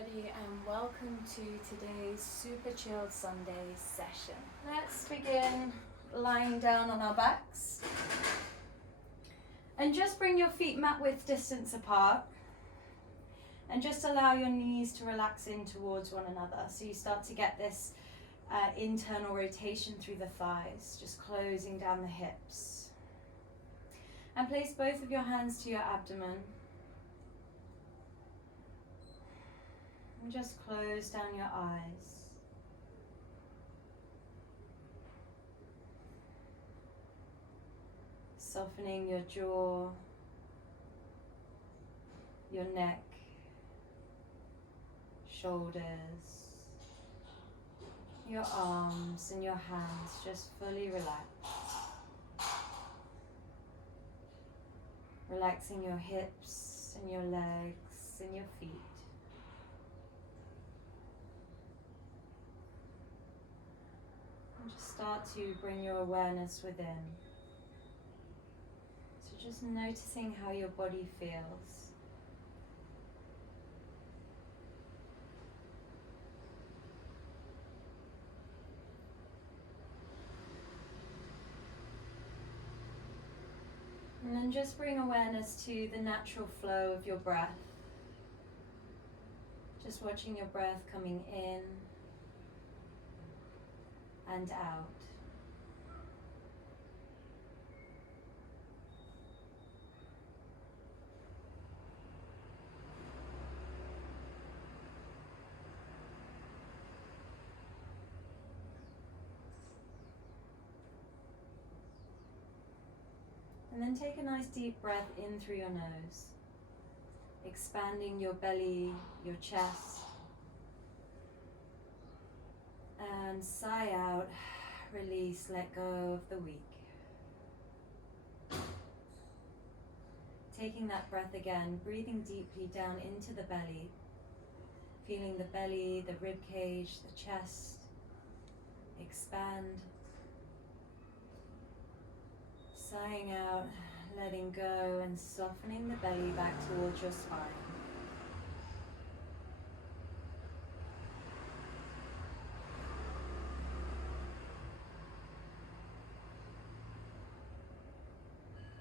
everybody, and welcome to today's Super Chilled Sunday session. Let's begin lying down on our backs and just bring your feet mat width distance apart and just allow your knees to relax in towards one another, so you start to get this internal rotation through the thighs, just closing down the hips. And place both of your hands to your abdomen. And just close down your eyes. Softening your jaw, your neck, shoulders, your arms and your hands just fully relaxed. Relaxing your hips and your legs and your feet. And just start to bring your awareness within. So just noticing how your body feels. And then just bring awareness to the natural flow of your breath. Just watching your breath coming in and out. And then take a nice deep breath in through your nose, expanding your belly, your chest. And sigh out, release, let go of the week. Taking that breath again, breathing deeply down into the belly, feeling the belly, the rib cage, the chest expand. Sighing out, letting go and softening the belly back towards your spine.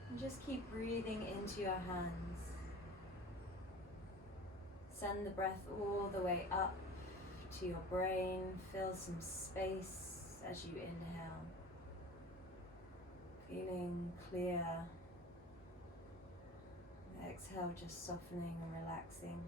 And just keep breathing into your hands. Send the breath all the way up to your brain. Fill some space as you inhale. Feeling clear. Exhale, just softening and relaxing.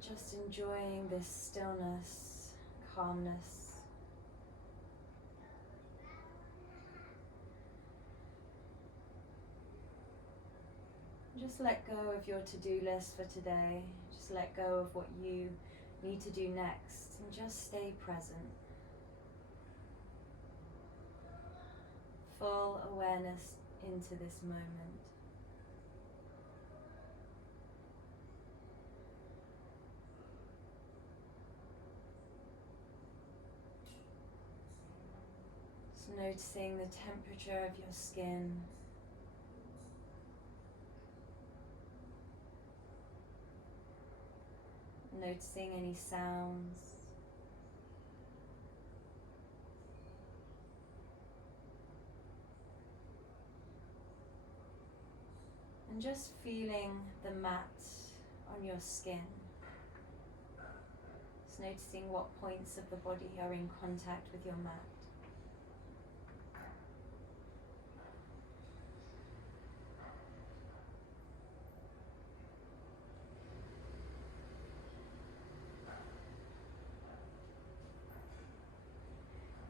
Just enjoying this stillness, calmness. Just let go of your to-do list for today. Just let go of what you need to do next and just stay present. Full awareness into this moment. Just noticing the temperature of your skin. Noticing any sounds. And just feeling the mat on your skin. Just noticing what points of the body are in contact with your mat.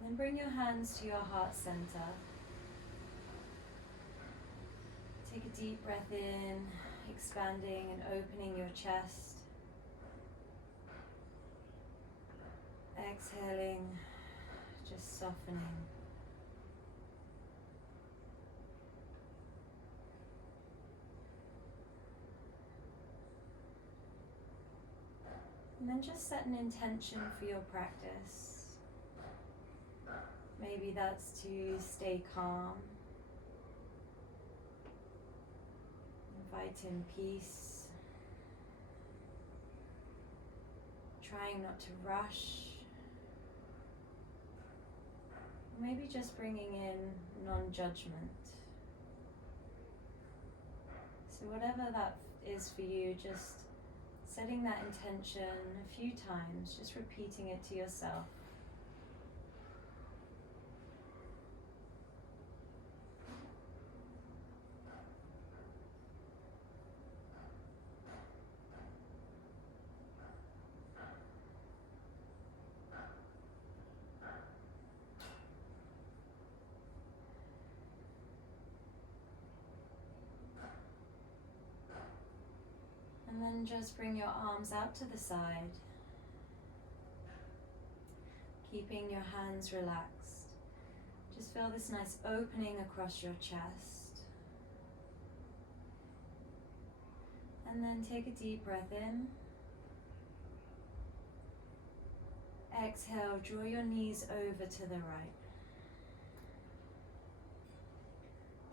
Then bring your hands to your heart center. Take a deep breath in, expanding and opening your chest. Exhaling, just softening. And then just set an intention for your practice. Maybe that's to stay calm. Invite in peace. Trying not to rush. Maybe just bringing in non-judgment. So whatever that is for you, just setting that intention a few times, just repeating it to yourself. And then just bring your arms out to the side, keeping your hands relaxed. Just feel this nice opening across your chest. And then take a deep breath in. Exhale, draw your knees over to the right.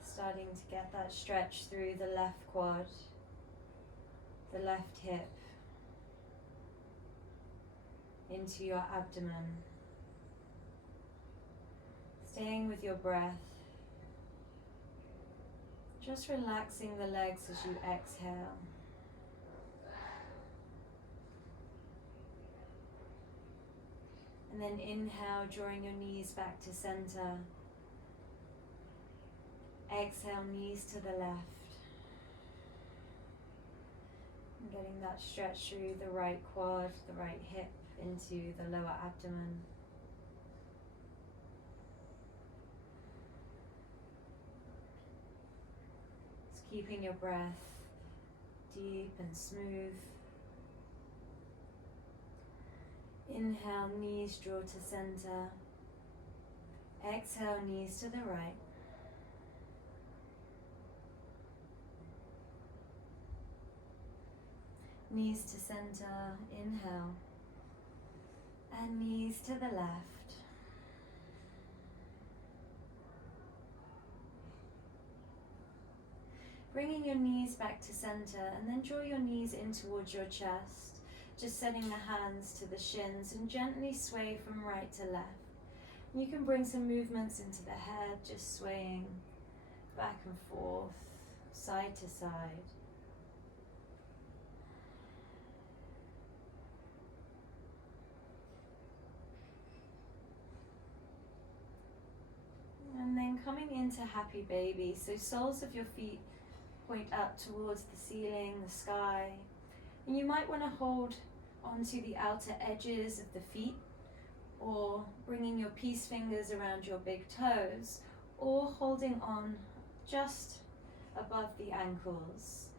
Starting to get that stretch through the left quad, the left hip, into your abdomen. Staying with your breath, just relaxing the legs as you exhale. And then inhale, drawing your knees back to center. Exhale, knees to the left. And getting that stretch through the right quad, the right hip, into the lower abdomen. Just keeping your breath deep and smooth. Inhale, knees draw to center. Exhale, knees to the right. Knees to center, inhale. And knees to the left. Bringing your knees back to center, and then draw your knees in towards your chest. Just setting the hands to the shins and gently sway from right to left. You can bring some movements into the head, just swaying back and forth, side to side. And then coming into happy baby, so soles of your feet point up towards the ceiling, the sky. And you might want to hold onto the outer edges of the feet, or bringing your peace fingers around your big toes, or holding on just above the ankles.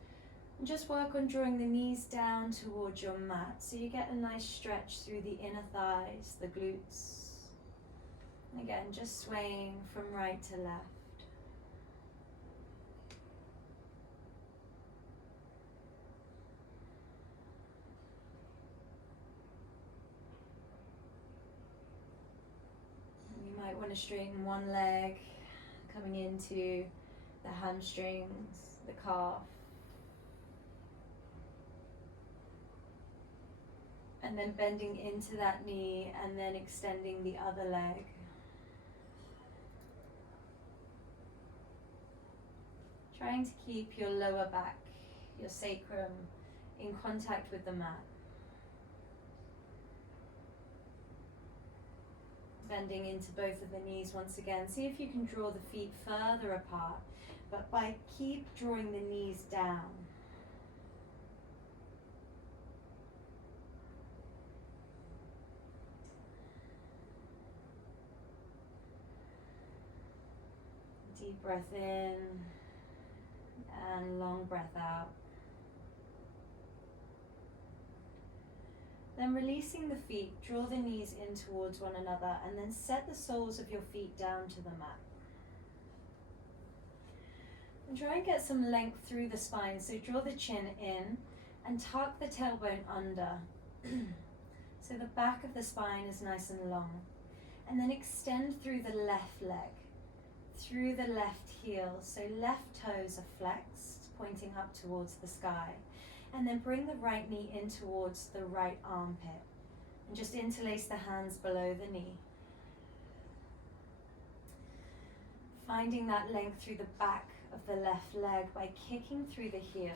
And just work on drawing the knees down towards your mat, so you get a nice stretch through the inner thighs, the glutes. And again, just swaying from right to left. You might want to straighten one leg, coming into the hamstrings, the calf. And then bending into that knee and then extending the other leg. Trying to keep your lower back, your sacrum, in contact with the mat. Bending into both of the knees once again. See if you can draw the feet further apart, but keep drawing the knees down. Deep breath in and long breath out. Then releasing the feet, draw the knees in towards one another, and then set the soles of your feet down to the mat. And try and get some length through the spine, so draw the chin in and tuck the tailbone under. So the back of the spine is nice and long. And then extend through the left leg, through the left heel. So left toes are flexed, pointing up towards the sky. And then bring the right knee in towards the right armpit. And just interlace the hands below the knee. Finding that length through the back of the left leg by kicking through the heel.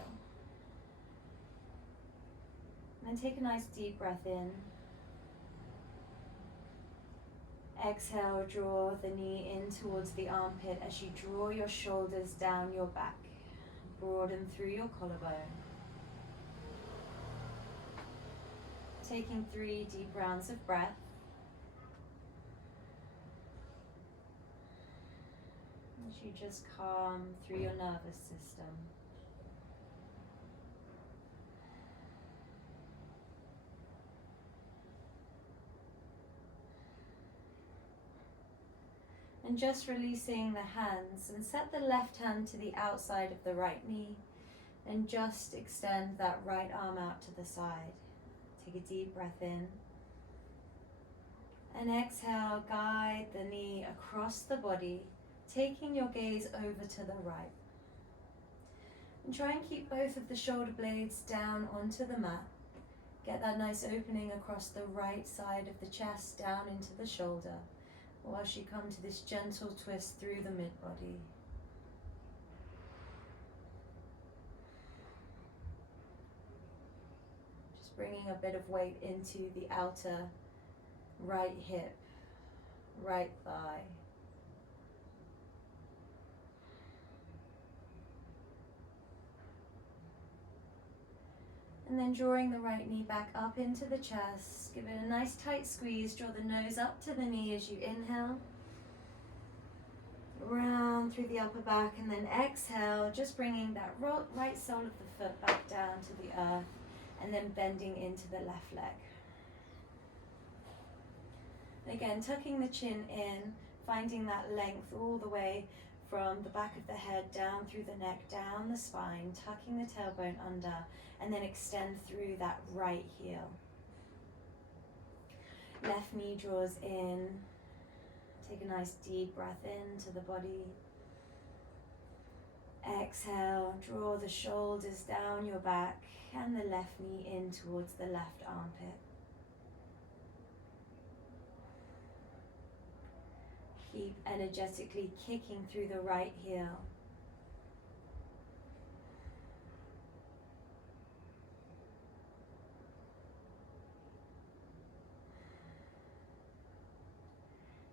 And then take a nice deep breath in. Exhale, draw the knee in towards the armpit as you draw your shoulders down your back. Broaden through your collarbone. Taking 3 deep rounds of breath. As you just calm through your nervous system. And just releasing the hands, and set the left hand to the outside of the right knee and just extend that right arm out to the side. Take a deep breath in and exhale, guide the knee across the body, taking your gaze over to the right. And try and keep both of the shoulder blades down onto the mat. Get that nice opening across the right side of the chest down into the shoulder, whilst you come to this gentle twist through the mid-body. Just bringing a bit of weight into the outer right hip, right thigh. And then drawing the right knee back up into the chest. Give it a nice tight squeeze. Draw the nose up to the knee as you inhale. Round through the upper back, and then exhale, just bringing that right sole of the foot back down to the earth, and then bending into the left leg. Again, tucking the chin in, finding that length all the way from the back of the head down through the neck, down the spine, tucking the tailbone under, and then extend through that right heel. Left knee draws in. Take a nice deep breath into the body. Exhale, draw the shoulders down your back and the left knee in towards the left armpit. Keep energetically kicking through the right heel.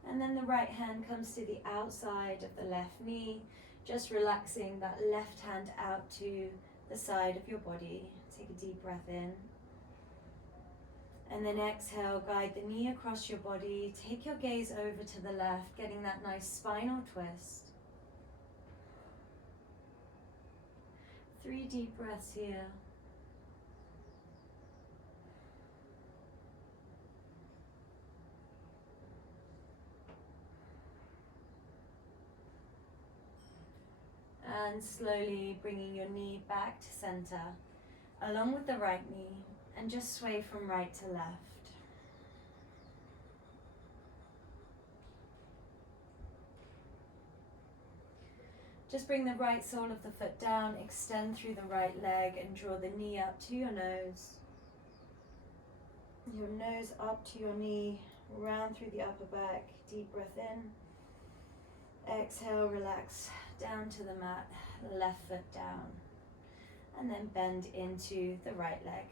And then the right hand comes to the outside of the left knee, just relaxing that left hand out to the side of your body. Take a deep breath in. And then exhale, guide the knee across your body. Take your gaze over to the left, getting that nice spinal twist. 3 deep breaths here. And slowly bringing your knee back to center, along with the right knee, and just sway from right to left. Just bring the right sole of the foot down, extend through the right leg, and draw the knee up to your nose. Your nose up to your knee, round through the upper back. Deep breath in. Exhale, relax down to the mat, left foot down, and then bend into the right leg.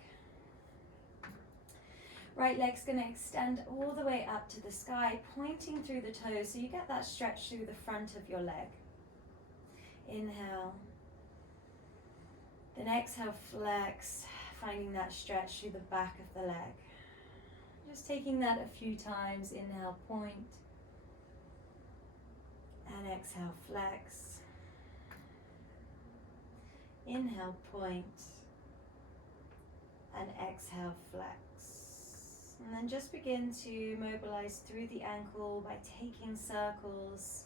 Right leg's going to extend all the way up to the sky, pointing through the toes, so you get that stretch through the front of your leg. Inhale. Then exhale, flex, finding that stretch through the back of the leg. Just taking that a few times. Inhale, point. And exhale, flex. Inhale, point. And exhale, flex. And then just begin to mobilize through the ankle by taking circles,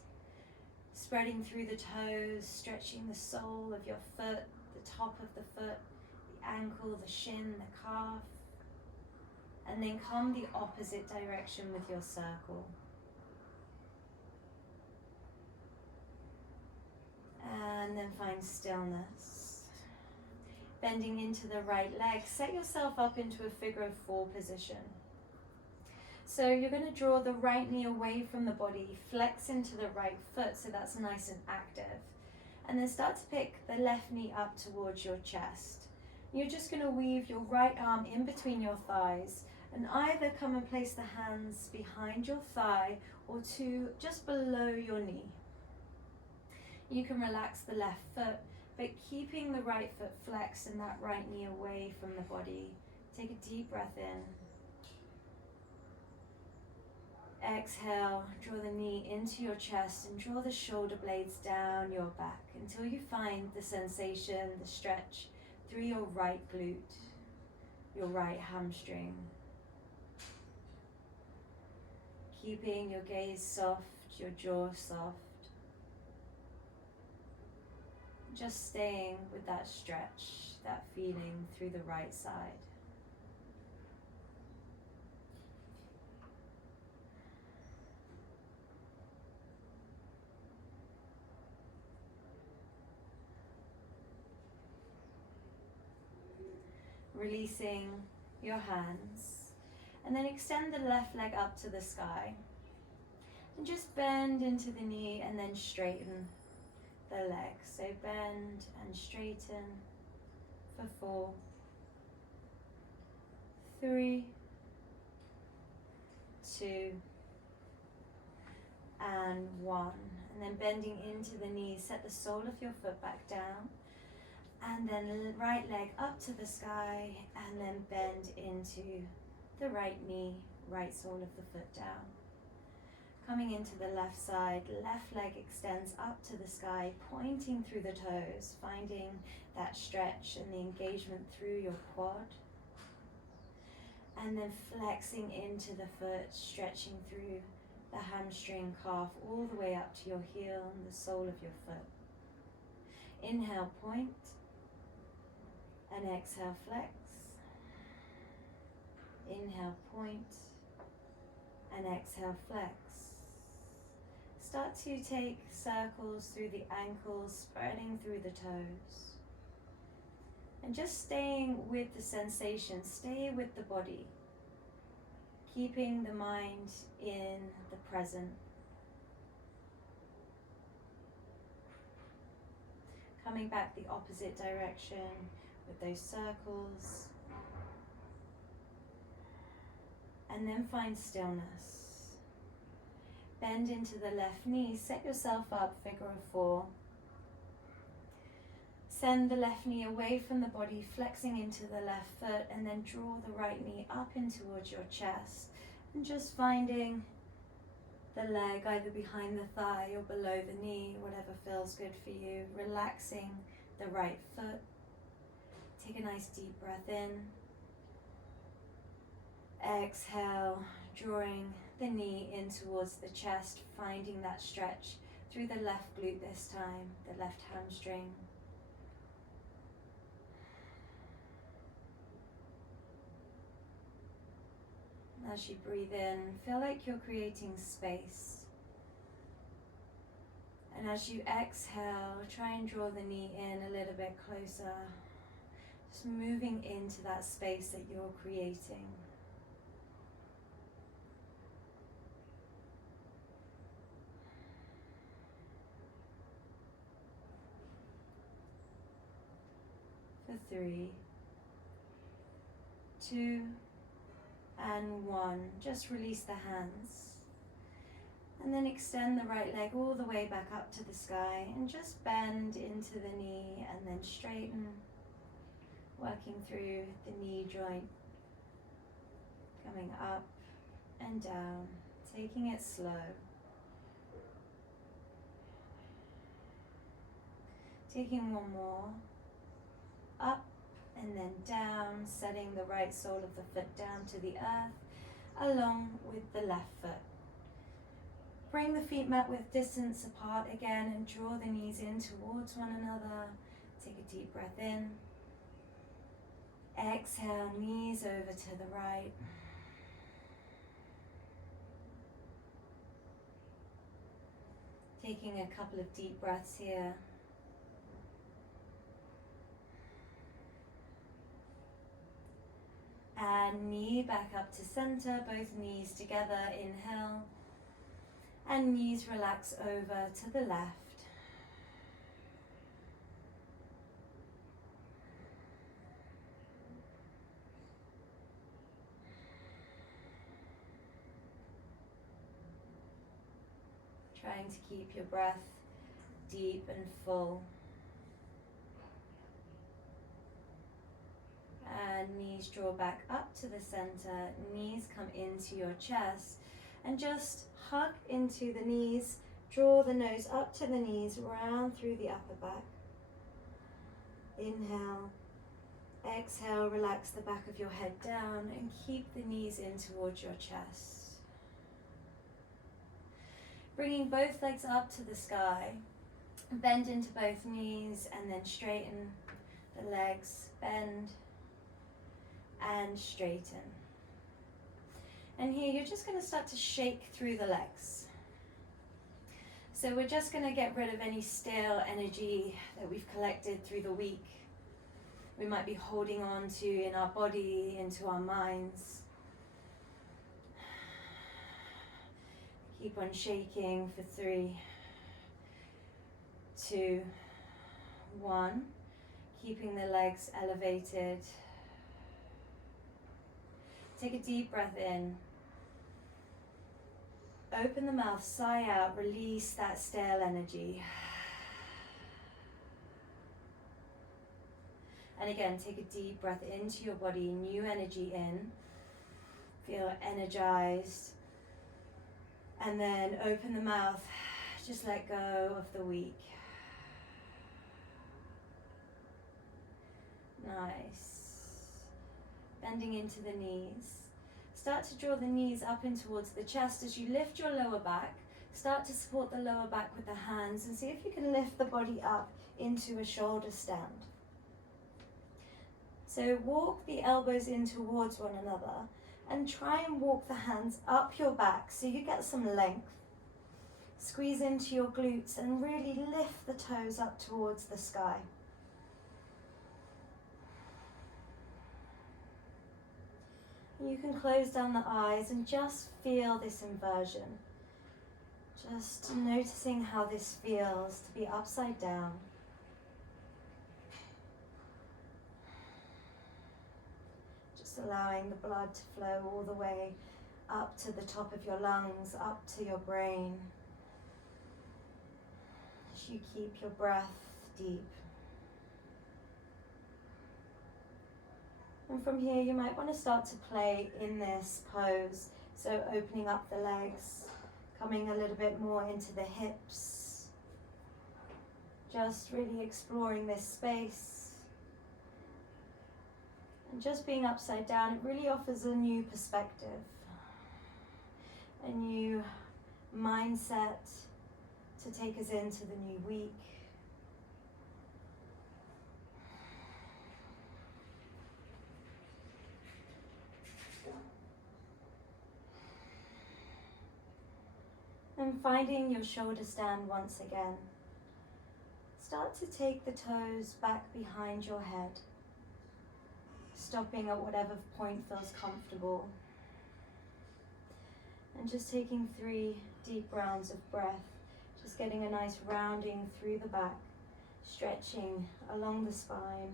spreading through the toes, stretching the sole of your foot, the top of the foot, the ankle, the shin, the calf. and then come the opposite direction with your circle. And then find stillness. Bending into the right leg, set yourself up into a figure of four position. So you're going to draw the right knee away from the body, flex into the right foot so that's nice and active. And then start to pick the left knee up towards your chest. You're just going to weave your right arm in between your thighs and either come and place the hands behind your thigh or two just below your knee. You can relax the left foot, but keeping the right foot flexed and that right knee away from the body. Take a deep breath in. Exhale, draw the knee into your chest and draw the shoulder blades down your back until you find the sensation, the stretch through your right glute, your right hamstring. Keeping your gaze soft, your jaw soft. Just staying with that stretch, that feeling through the right side. Releasing your hands, and then extend the left leg up to the sky. And just bend into the knee and then straighten the leg. So bend and straighten for 4, 3, 2, and 1. And then bending into the knee, set the sole of your foot back down. And then right leg up to the sky, and then bend into the right knee, right sole of the foot down. Coming into the left side, left leg extends up to the sky, pointing through the toes, finding that stretch and the engagement through your quad. And then flexing into the foot, stretching through the hamstring, calf, all the way up to your heel and the sole of your foot. Inhale, point. And exhale, flex. Inhale, point. And exhale, flex. Start to take circles through the ankles, spreading through the toes. And just staying with the sensation, stay with the body. Keeping the mind in the present. Coming back the opposite direction with those circles, and then find stillness. Bend into the left knee, set yourself up, figure of 4. Send the left knee away from the body, flexing into the left foot, and then draw the right knee up in towards your chest, and just finding the leg either behind the thigh or below the knee, whatever feels good for you. Relaxing the right foot. Take a nice deep breath in. Exhale, drawing the knee in towards the chest, finding that stretch through the left glute this time, the left hamstring. As you breathe in, feel like you're creating space. And as you exhale, try and draw the knee in a little bit closer. Just moving into that space that you're creating. For 3, 2, and 1. Just release the hands. And then extend the right leg all the way back up to the sky and just bend into the knee and then straighten, working through the knee joint, coming up and down, taking it slow. Taking one more, up and then down, setting the right sole of the foot down to the earth, along with the left foot. Bring the feet met with distance apart again and draw the knees in towards one another. Take a deep breath in. Exhale, knees over to the right. Taking a couple of deep breaths here. And knee back up to center, both knees together, inhale. And knees relax over to the left. Trying to keep your breath deep and full. And knees draw back up to the center, knees come into your chest, and just hug into the knees, draw the nose up to the knees, round through the upper back. Inhale, exhale, relax the back of your head down and keep the knees in towards your chest. Bringing both legs up to the sky, bend into both knees and then straighten the legs, bend and straighten. And here you're just going to start to shake through the legs. So we're just going to get rid of any stale energy that we've collected through the week. We might be holding on to in our body, into our minds. Keep on shaking for 3, 2, 1. Keeping the legs elevated. Take a deep breath in. Open the mouth, sigh out, release that stale energy. And again, take a deep breath into your body, new energy in. Feel energized. And then open the mouth, just let go of the week. Nice. Bending into the knees. Start to draw the knees up in towards the chest as you lift your lower back. Start to support the lower back with the hands and see if you can lift the body up into a shoulder stand. So walk the elbows in towards one another and try and walk the hands up your back so you get some length. Squeeze into your glutes and really lift the toes up towards the sky. You can close down the eyes and just feel this inversion. Just noticing how this feels to be upside down. Just allowing the blood to flow all the way up to the top of your lungs, up to your brain. As you keep your breath deep. And from here you might want to start to play in this pose. So opening up the legs, coming a little bit more into the hips. Just really exploring this space. And just being upside down, it really offers a new perspective. A new mindset to take us into the new week. And finding your shoulder stand once again. Start to take the toes back behind your head, stopping at whatever point feels comfortable. And just taking 3 deep rounds of breath, just getting a nice rounding through the back, stretching along the spine.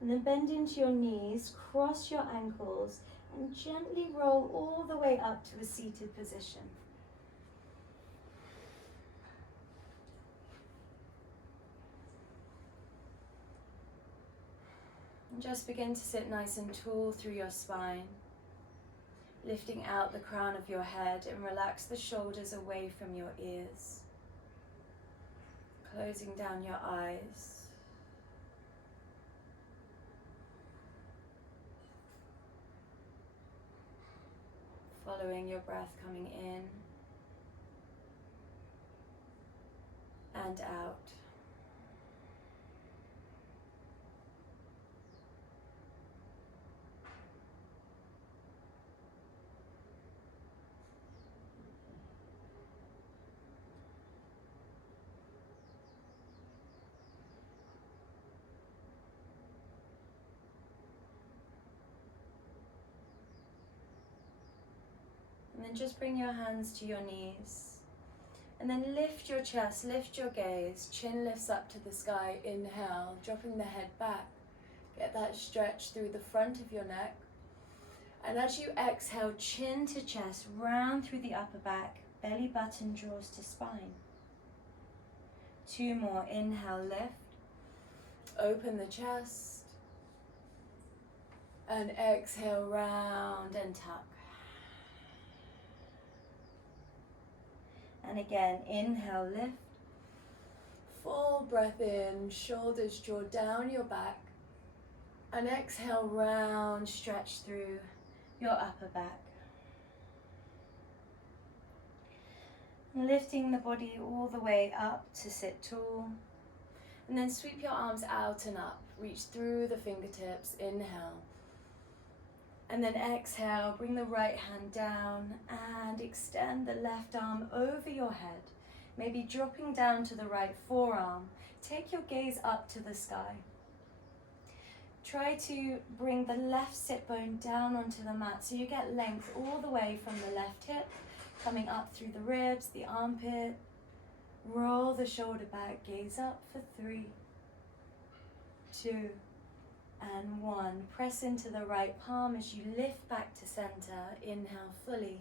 And then bend into your knees, cross your ankles, and gently roll all the way up to a seated position. And just begin to sit nice and tall through your spine, lifting out the crown of your head and relax the shoulders away from your ears, closing down your eyes. Following your breath coming in and out. And then just bring your hands to your knees. And then lift your chest, lift your gaze. Chin lifts up to the sky. Inhale, dropping the head back. Get that stretch through the front of your neck. And as you exhale, chin to chest, round through the upper back. Belly button draws to spine. 2 more. Inhale, lift. Open the chest. And exhale, round and tuck. And again, inhale, lift. Full breath in, shoulders draw down your back. And exhale, round, stretch through your upper back. Lifting the body all the way up to sit tall. And then sweep your arms out and up. Reach through the fingertips, inhale. And then exhale, bring the right hand down and extend the left arm over your head. Maybe dropping down to the right forearm. Take your gaze up to the sky. Try to bring the left sit bone down onto the mat so you get length all the way from the left hip, coming up through the ribs, the armpit. Roll the shoulder back, gaze up for 3, 2, and 1. Press into the right palm as you lift back to center. Inhale fully.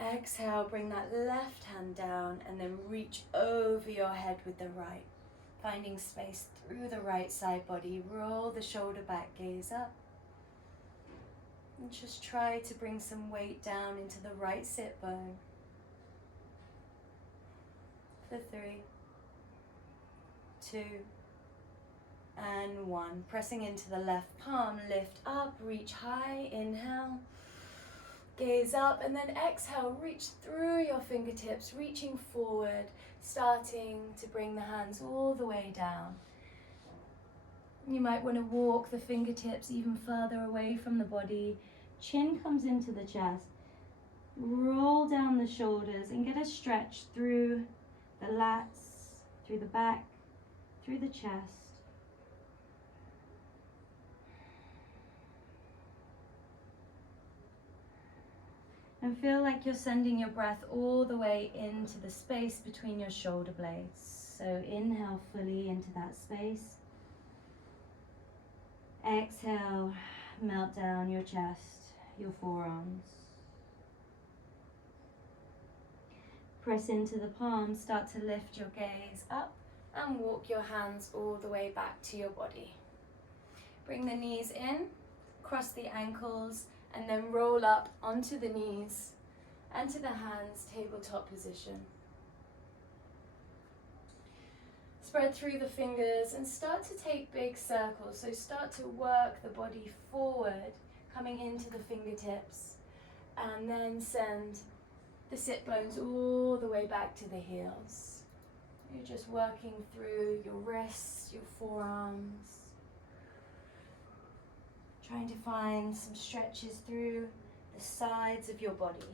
Exhale, bring that left hand down and then reach over your head with the right. Finding space through the right side body. Roll the shoulder back, gaze up. And just try to bring some weight down into the right sit bone. For 3, 2, and 1. Pressing into the left palm, lift up, reach high, inhale. Gaze up and then exhale, reach through your fingertips, reaching forward, starting to bring the hands all the way down. You might want to walk the fingertips even further away from the body. Chin comes into the chest. Roll down the shoulders and get a stretch through the lats, through the back, through the chest. And feel like you're sending your breath all the way into the space between your shoulder blades. So inhale fully into that space. Exhale, melt down your chest, your forearms. Press into the palms, start to lift your gaze up and walk your hands all the way back to your body. Bring the knees in, cross the ankles, and then roll up onto the knees and to the hands, tabletop position. Spread through the fingers and start to take big circles. So start to work the body forward, coming into the fingertips, and then send the sit bones all the way back to the heels. You're just working through your wrists, your forearms, trying to find some stretches through the sides of your body.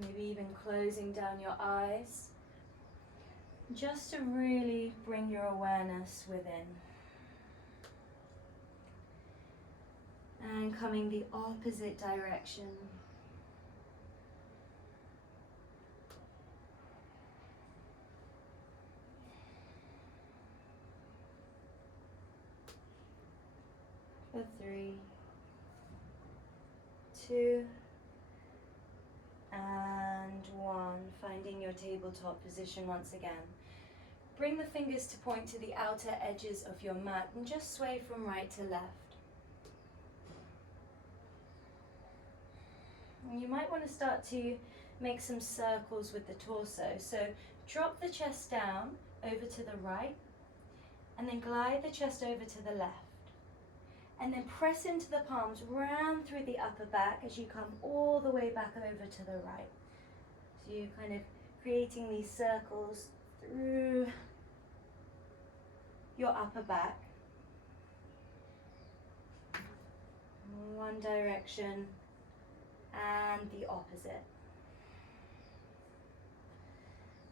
Maybe even closing down your eyes, just to really bring your awareness within. And coming the opposite direction. For 3, 2, and 1. Finding your tabletop position once again. Bring the fingers to point to the outer edges of your mat and just sway from right to left. And you might want to start to make some circles with the torso. So drop the chest down over to the right and then glide the chest over to the left. And then press into the palms, round through the upper back as you come all the way back over to the right. So you're kind of creating these circles through your upper back. One direction and the opposite.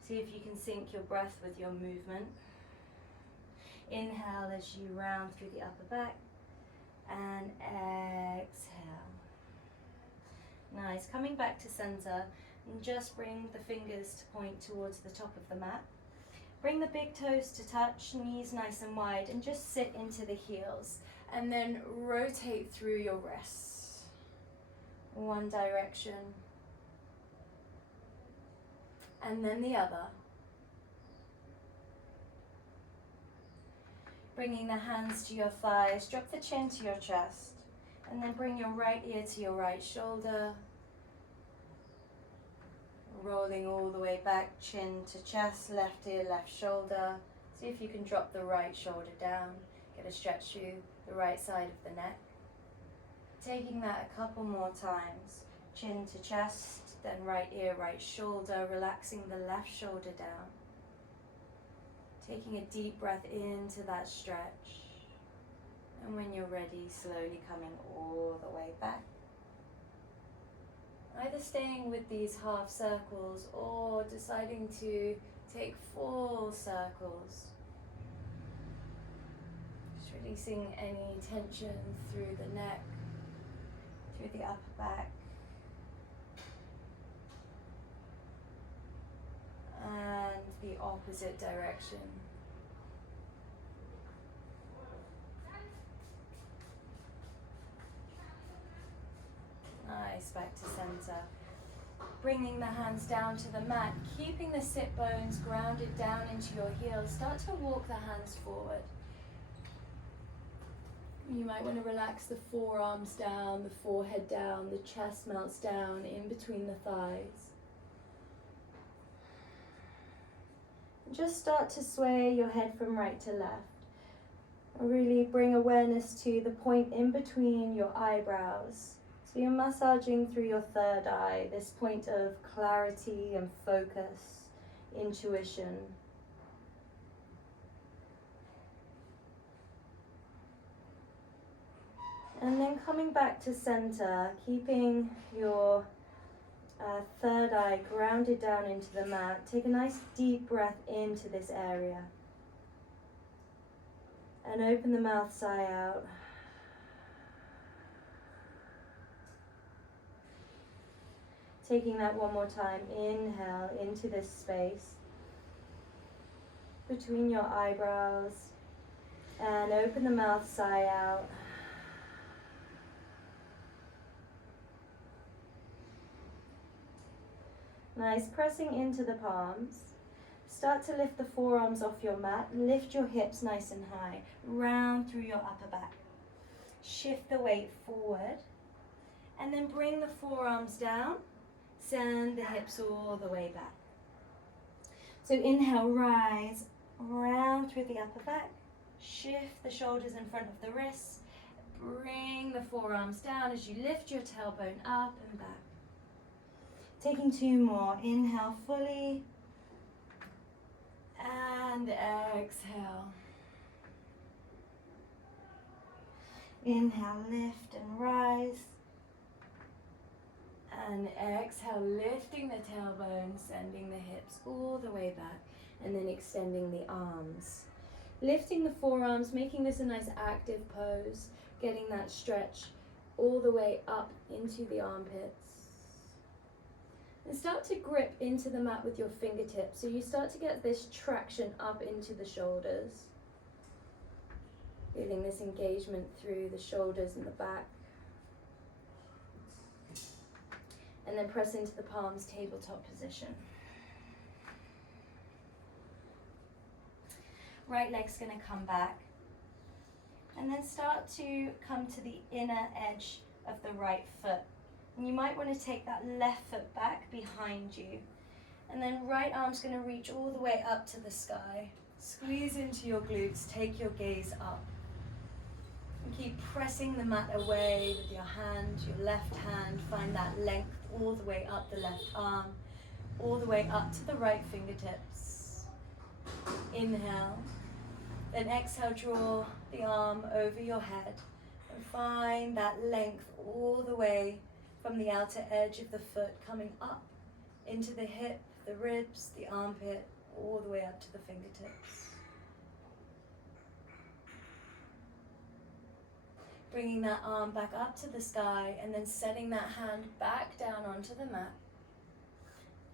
See if you can sync your breath with your movement. Inhale as you round through the upper back and exhale. Nice. Coming back to center and just bring the fingers to point towards the top of the mat. Bring the big toes to touch, knees nice and wide, and just sit into the heels. And then rotate through your wrists. One direction. And then the other. Bringing the hands to your thighs, drop the chin to your chest. And then bring your right ear to your right shoulder. Rolling all the way back, chin to chest, left ear, left shoulder. See if you can drop the right shoulder down. Get a stretch through the right side of the neck. Taking that a couple more times. Chin to chest, then right ear, right shoulder, relaxing the left shoulder down. Taking a deep breath into that stretch. And when you're ready, slowly coming all the way back. Either staying with these half circles or deciding to take full circles. Just releasing any tension through the neck, through the upper back. And the opposite direction. Nice, back to center. Bringing the hands down to the mat, keeping the sit bones grounded down into your heels. Start to walk the hands forward. You might want to relax the forearms down, the forehead down, the chest melts down in between the thighs. Just start to sway your head from right to left. Really bring awareness to the point in between your eyebrows. So you're massaging through your third eye, this point of clarity and focus, intuition. And then coming back to center, keeping your third eye grounded down into the mat. Take a nice deep breath into this area. And open the mouth, sigh out. Taking that one more time, inhale into this space between your eyebrows and open the mouth, sigh out. Nice, pressing into the palms. Start to lift the forearms off your mat, lift your hips nice and high, round through your upper back. Shift the weight forward and then bring the forearms down. Send the hips all the way back. So inhale, rise, round through the upper back. Shift the shoulders in front of the wrists. Bring the forearms down as you lift your tailbone up and back. Taking two more. Inhale fully. And exhale. Inhale, lift and rise. And exhale, lifting the tailbone, sending the hips all the way back, and then extending the arms. Lifting the forearms, making this a nice active pose, getting that stretch all the way up into the armpits. And start to grip into the mat with your fingertips, so you start to get this traction up into the shoulders. Feeling this engagement through the shoulders and the back. And then press into the palms, tabletop position. Right leg's going to come back. And then start to come to the inner edge of the right foot. And you might want to take that left foot back behind you. And then right arm's going to reach all the way up to the sky. Squeeze into your glutes, take your gaze up. And keep pressing the mat away with your hand, your left hand. Find that length all the way up the left arm, all the way up to the right fingertips. Inhale. Then exhale, draw the arm over your head and find that length all the way from the outer edge of the foot coming up into the hip, the ribs, the armpit, all the way up to the fingertips. Bringing that arm back up to the sky and then setting that hand back down onto the mat.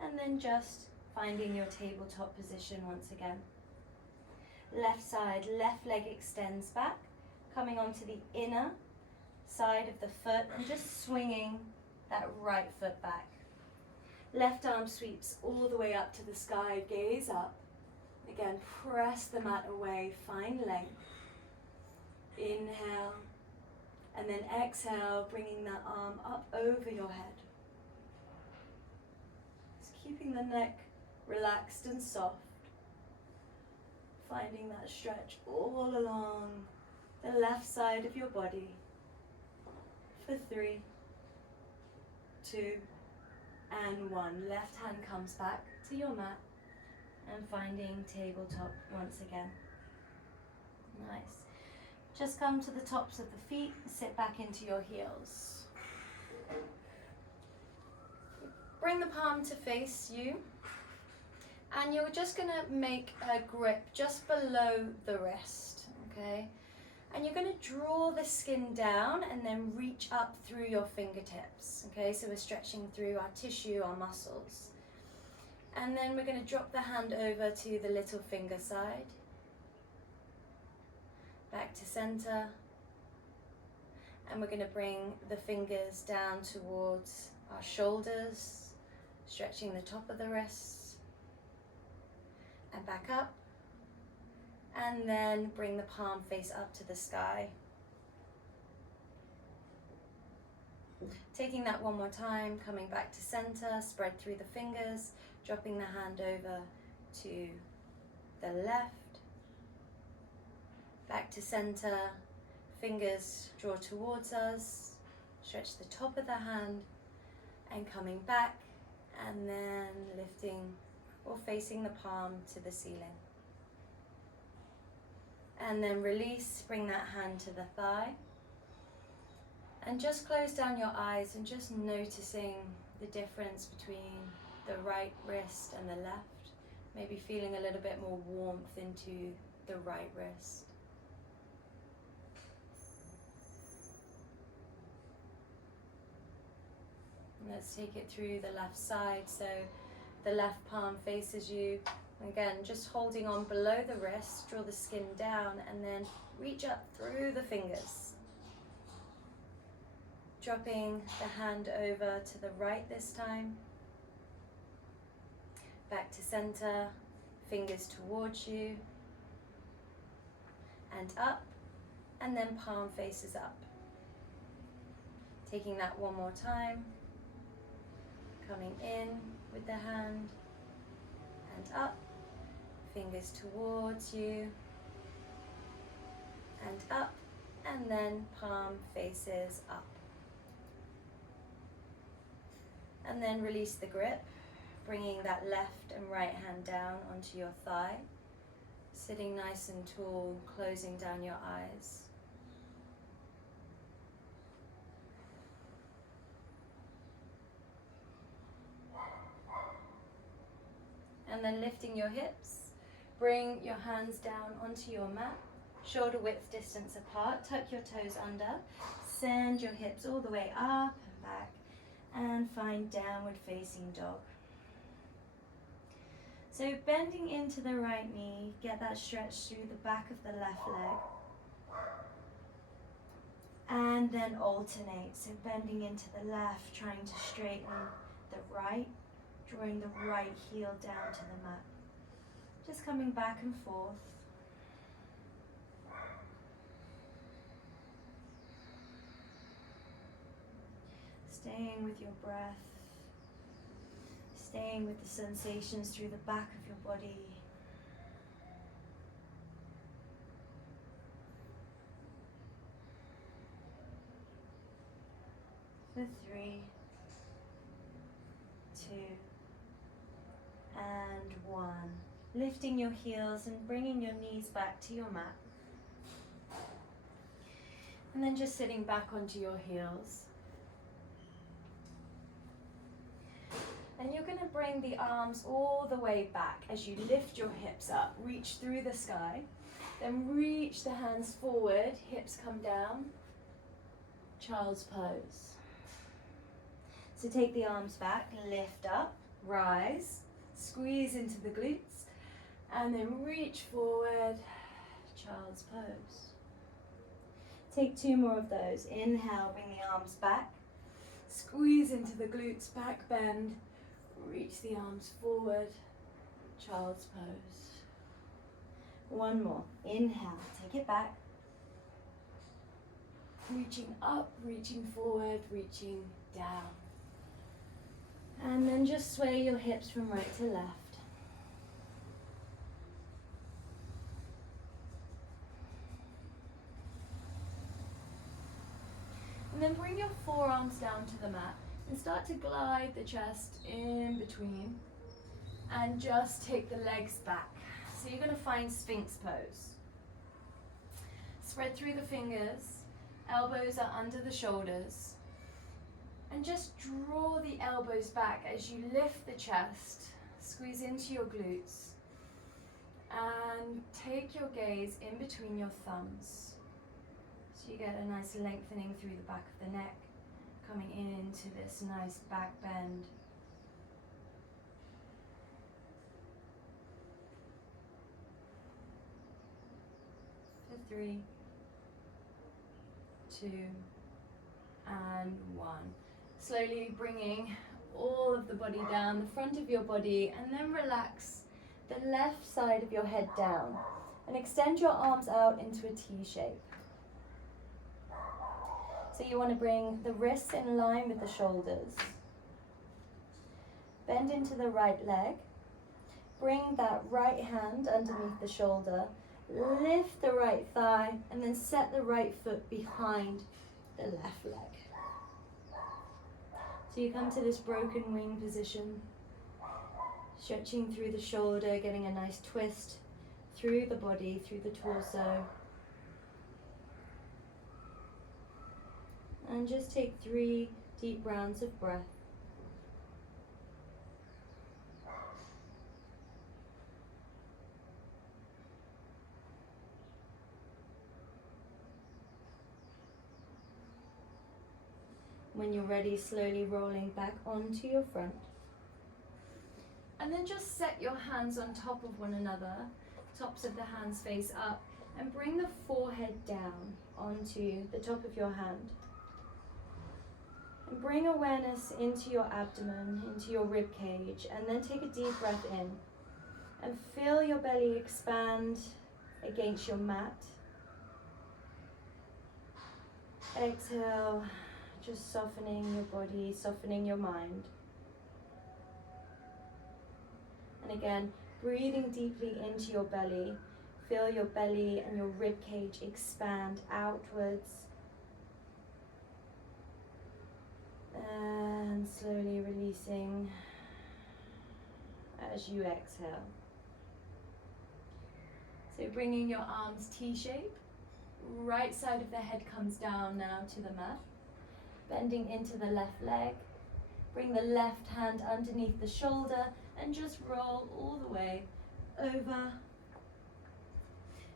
And then just finding your tabletop position once again. Left side, left leg extends back, coming onto the inner side of the foot and just swinging that right foot back. Left arm sweeps all the way up to the sky, gaze up. Again, press the mat away, find length. Inhale, and then exhale, bringing that arm up over your head. Just keeping the neck relaxed and soft. Finding that stretch all along the left side of your body. For 3, 2, and 1. Left hand comes back to your mat and finding tabletop once again. Nice. Just come to the tops of the feet, sit back into your heels. Bring the palm to face you. And you're just going to make a grip just below the wrist, okay? And you're going to draw the skin down and then reach up through your fingertips, okay? So we're stretching through our tissue, our muscles. And then we're going to drop the hand over to the little finger side. Back to center. And we're going to bring the fingers down towards our shoulders, stretching the top of the wrists. And back up, and then bring the palm face up to the sky. Taking that one more time, coming back to center, spread through the fingers, dropping the hand over to the left, back to center, fingers draw towards us, stretch the top of the hand, and coming back, and then lifting or facing the palm to the ceiling. And then release, bring that hand to the thigh. And just close down your eyes and just noticing the difference between the right wrist and the left. Maybe feeling a little bit more warmth into the right wrist. And let's take it through the left side. So the left palm faces you. Again, just holding on below the wrist, draw the skin down and then reach up through the fingers. Dropping the hand over to the right this time. Back to center, fingers towards you. And up, and then palm faces up. Taking that one more time. Coming in with the hand and up, fingers towards you and up, and then palm faces up. And then release the grip, bringing that left and right hand down onto your thigh, sitting nice and tall, closing down your eyes. And then lifting your hips, bring your hands down onto your mat, shoulder width distance apart, tuck your toes under, send your hips all the way up and back, and find downward facing dog. So bending into the right knee, get that stretch through the back of the left leg. And then alternate, so bending into the left, trying to straighten the right, drawing the right heel down to the mat. Just coming back and forth. Staying with your breath. Staying with the sensations through the back of your body. for 3, 2, and 1. Lifting your heels and bringing your knees back to your mat. And then just sitting back onto your heels. And you're going to bring the arms all the way back as you lift your hips up, reach through the sky. Then reach the hands forward, hips come down, child's pose. So take the arms back, lift up, rise, squeeze into the glutes, and then reach forward, child's pose. Take 2 more of those. Inhale, bring the arms back, squeeze into the glutes, back bend, reach the arms forward, child's pose. 1 more. Inhale, take it back. Reaching up, reaching forward, reaching down. And then just sway your hips from right to left. And then bring your forearms down to the mat and start to glide the chest in between and just take the legs back. So you're going to find Sphinx pose. Spread through the fingers, elbows are under the shoulders, and just draw the elbows back as you lift the chest, squeeze into your glutes, and take your gaze in between your thumbs. So you get a nice lengthening through the back of the neck, coming into this nice back bend. For 3, 2, and 1. Slowly bringing all of the body down, the front of your body, and then relax the left side of your head down and extend your arms out into a T shape. So you want to bring the wrists in line with the shoulders. Bend into the right leg. Bring that right hand underneath the shoulder. Lift the right thigh and then set the right foot behind the left leg. So you come to this broken wing position, stretching through the shoulder, getting a nice twist through the body, through the torso. And just take 3 deep rounds of breath. When you're ready, slowly rolling back onto your front. And then just set your hands on top of one another, tops of the hands face up, and bring the forehead down onto the top of your hand. And bring awareness into your abdomen, into your rib cage, and then take a deep breath in. And feel your belly expand against your mat. Exhale, just softening your body, softening your mind. And again, breathing deeply into your belly. Feel your belly and your rib cage expand outwards. And slowly releasing as you exhale. So bringing your arms T-shape. Right side of the head comes down now to the mat. Bending into the left leg. Bring the left hand underneath the shoulder and just roll all the way over.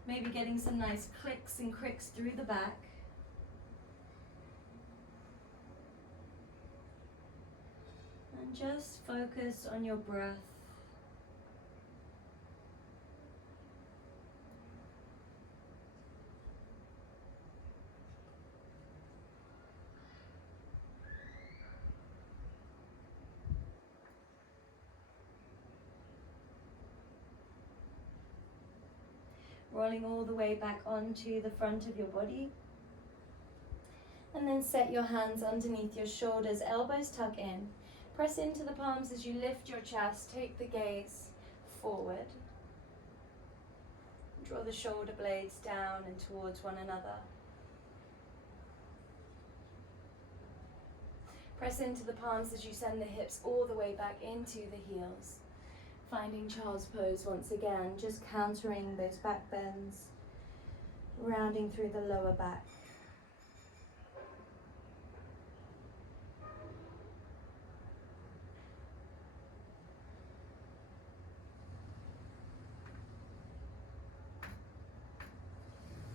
Maybe getting some nice clicks and cricks through the back. And just focus on your breath. Rolling all the way back onto the front of your body. And then set your hands underneath your shoulders, elbows tuck in. Press into the palms as you lift your chest, take the gaze forward. Draw the shoulder blades down and towards one another. Press into the palms as you send the hips all the way back into the heels. Finding child's pose once again, just countering those back bends, rounding through the lower back.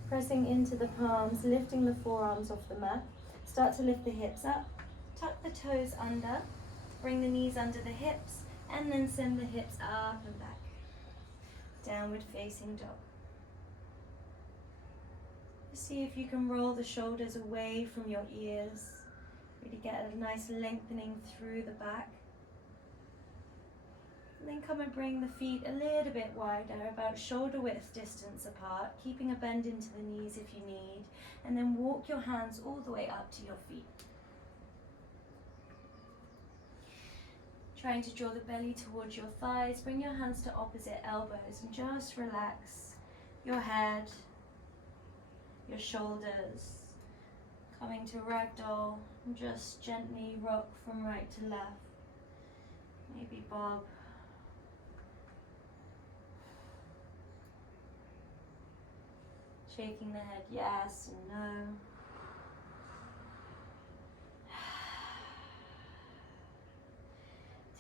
Pressing into the palms, lifting the forearms off the mat. Start to lift the hips up, tuck the toes under, bring the knees under the hips, and then send the hips up and back. Downward facing dog. See if you can roll the shoulders away from your ears. Really get a nice lengthening through the back. And then come and bring the feet a little bit wider, about shoulder width distance apart, keeping a bend into the knees if you need. And then walk your hands all the way up to your feet. Trying to draw the belly towards your thighs, bring your hands to opposite elbows and just relax your head, your shoulders. Coming to ragdoll, and just gently rock from right to left. Maybe bob. Shaking the head yes and no.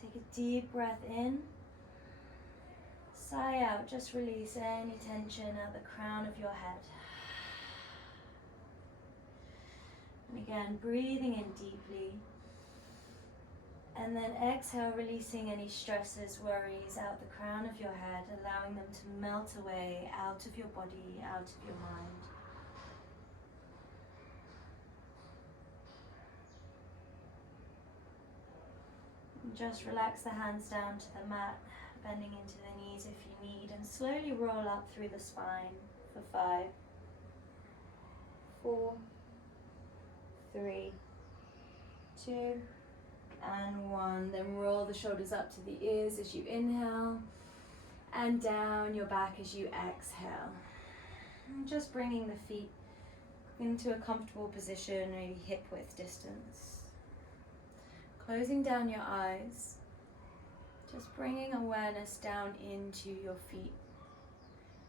Take a deep breath in. Sigh out, just release any tension at the crown of your head. And again, breathing in deeply. And then exhale, releasing any stresses, worries out the crown of your head, allowing them to melt away out of your body, out of your mind. And just relax the hands down to the mat, bending into the knees if you need, and slowly roll up through the spine for 5, 4, 3, 2, and 1. Then roll the shoulders up to the ears as you inhale, and down your back as you exhale. And just bringing the feet into a comfortable position, maybe hip width distance. Closing down your eyes, just bringing awareness down into your feet.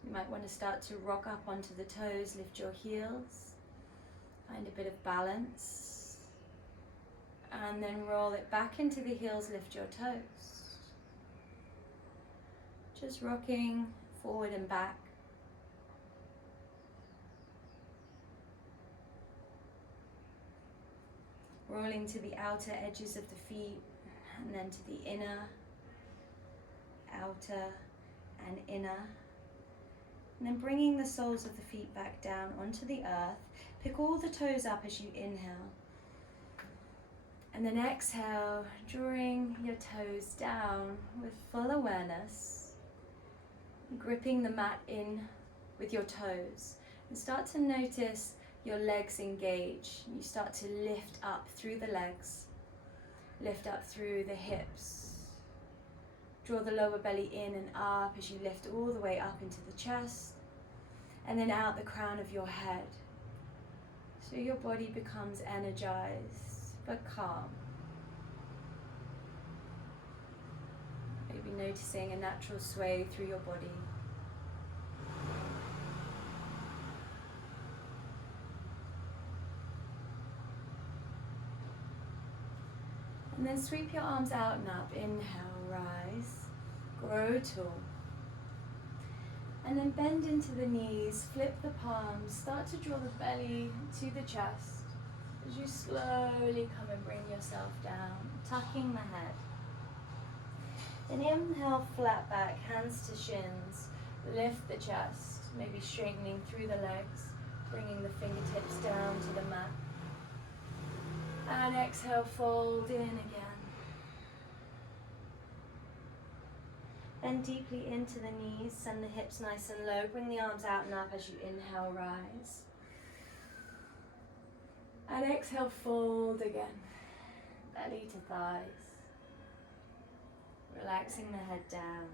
You might want to start to rock up onto the toes, lift your heels, find a bit of balance. And then roll it back into the heels, lift your toes. Just rocking forward and back. Rolling to the outer edges of the feet, and then to the inner, outer, and inner. And then bringing the soles of the feet back down onto the earth. Pick all the toes up as you inhale. And then exhale, drawing your toes down with full awareness, gripping the mat in with your toes. And start to notice your legs engage. You start to lift up through the legs, lift up through the hips. Draw the lower belly in and up as you lift all the way up into the chest, and then out the crown of your head. So your body becomes energized but calm. Maybe noticing a natural sway through your body. And then sweep your arms out and up. Inhale, rise, grow tall. And then bend into the knees, flip the palms, start to draw the belly to the chest. As you slowly come and bring yourself down, tucking the head. Then inhale, flat back, hands to shins, lift the chest, maybe straightening through the legs, bringing the fingertips down to the mat. And exhale, fold in again. Bend deeply into the knees, send the hips nice and low, bring the arms out and up as you inhale, rise. And exhale, fold again, belly to thighs, relaxing the head down.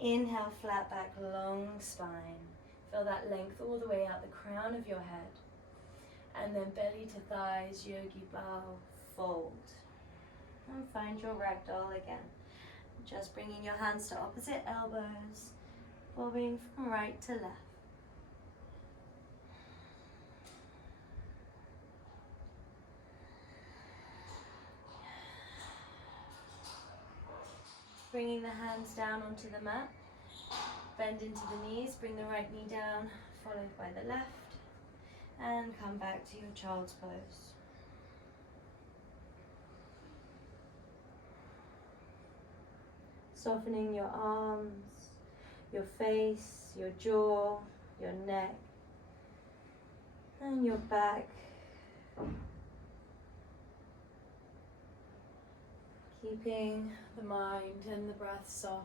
Inhale, flat back, long spine. Feel that length all the way out the crown of your head. And then belly to thighs, yogi bow, fold. And find your ragdoll again. Just bringing your hands to opposite elbows, bobbing from right to left. Bringing the hands down onto the mat. Bend into the knees, bring the right knee down, followed by the left. And come back to your child's pose. Softening your arms, your face, your jaw, your neck, and your back. Keeping the mind and the breath soft.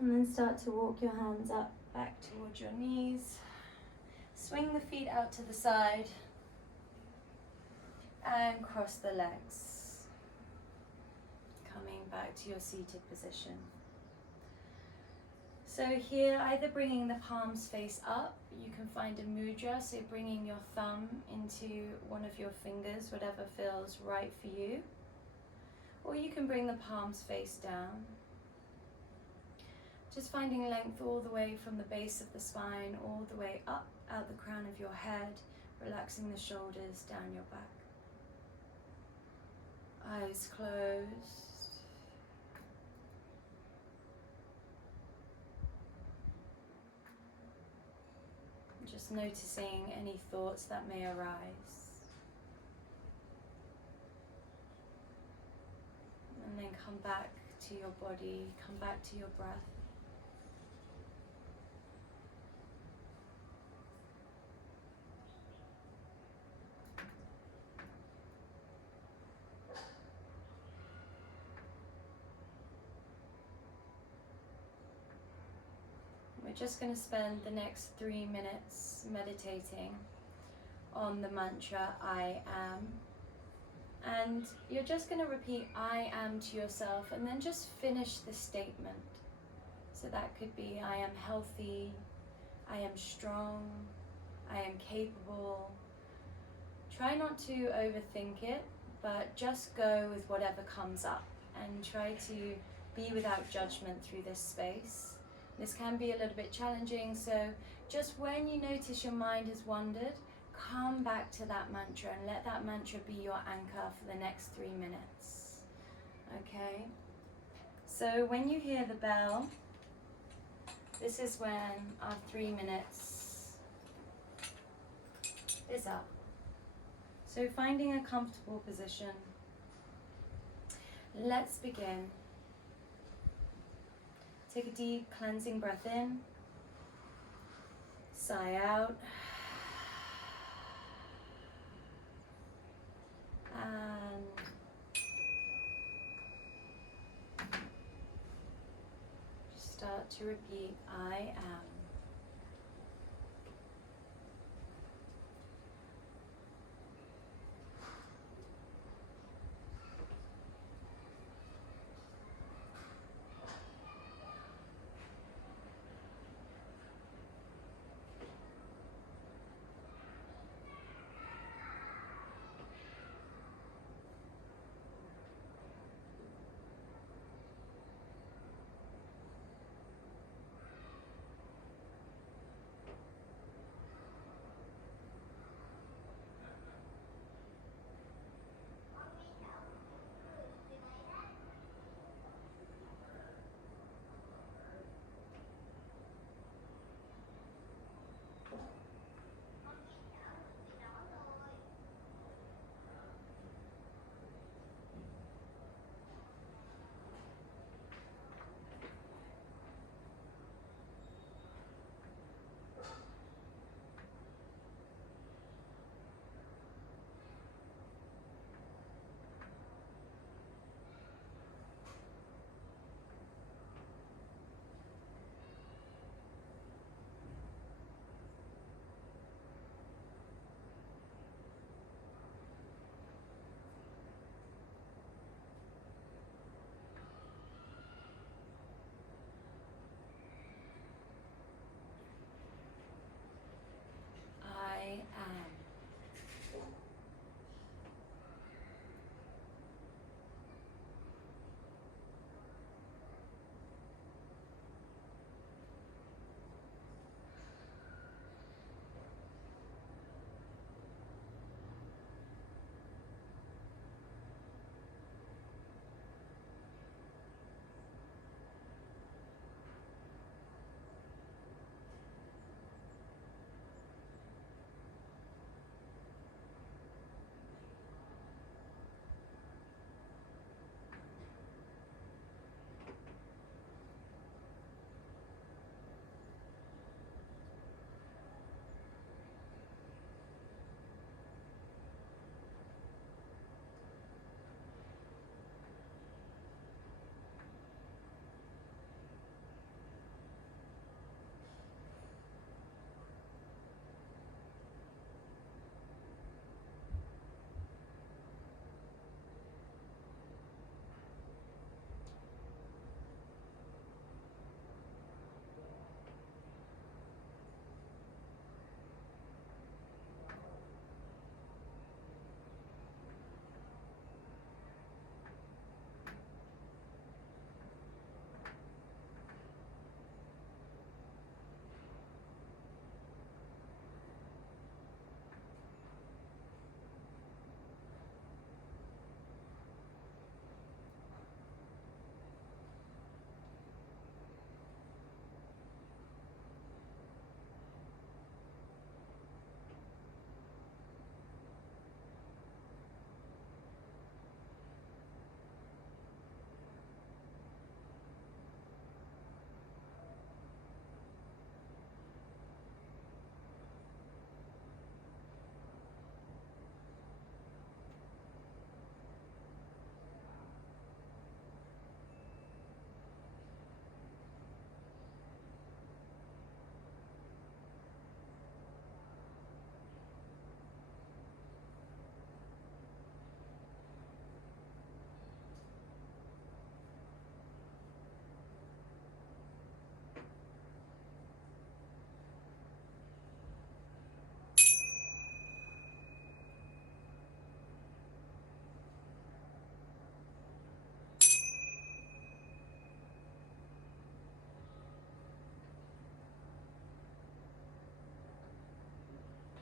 And then start to walk your hands up, back towards your knees. Swing the feet out to the side. And cross the legs. Coming back to your seated position. So here, either bringing the palms face up, you can find a mudra, so bringing your thumb into one of your fingers, whatever feels right for you. Or you can bring the palms face down. Just finding length all the way from the base of the spine, all the way up, out the crown of your head, relaxing the shoulders, down your back. Eyes closed. Just noticing any thoughts that may arise. And then come back to your body, come back to your breath. We're just going to spend the next 3 minutes meditating on the mantra I am. And you're just going to repeat I am to yourself and then just finish the statement. So that could be I am healthy, I am strong, I am capable. Try not to overthink it, but just go with whatever comes up and try to be without judgment through this space. This can be a little bit challenging, so just when you notice your mind has wandered, come back to that mantra and let that mantra be your anchor for the next 3 minutes. Okay? So when you hear the bell, this is when our 3 minutes is up. So finding a comfortable position. Let's begin. Take a deep cleansing breath in, sigh out, and start to repeat I am.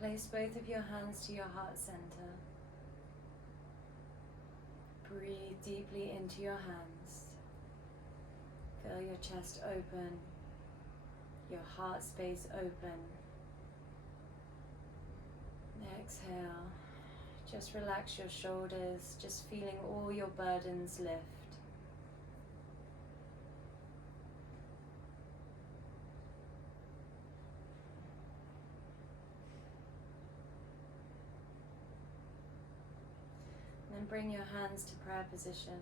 place both of your hands to your heart center. Breathe deeply into your hands. Feel your chest open, your heart space open. Exhale. Just relax your shoulders, just feeling all your burdens lift. And then bring your hands to prayer position.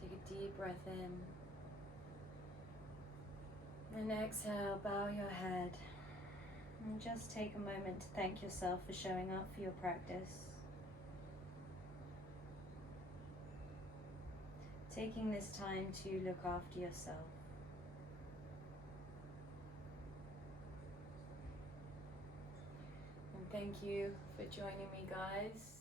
Take a deep breath in. And exhale, bow your head. And just take a moment to thank yourself for showing up for your practice. Taking this time to look after yourself. And thank you for joining me, guys.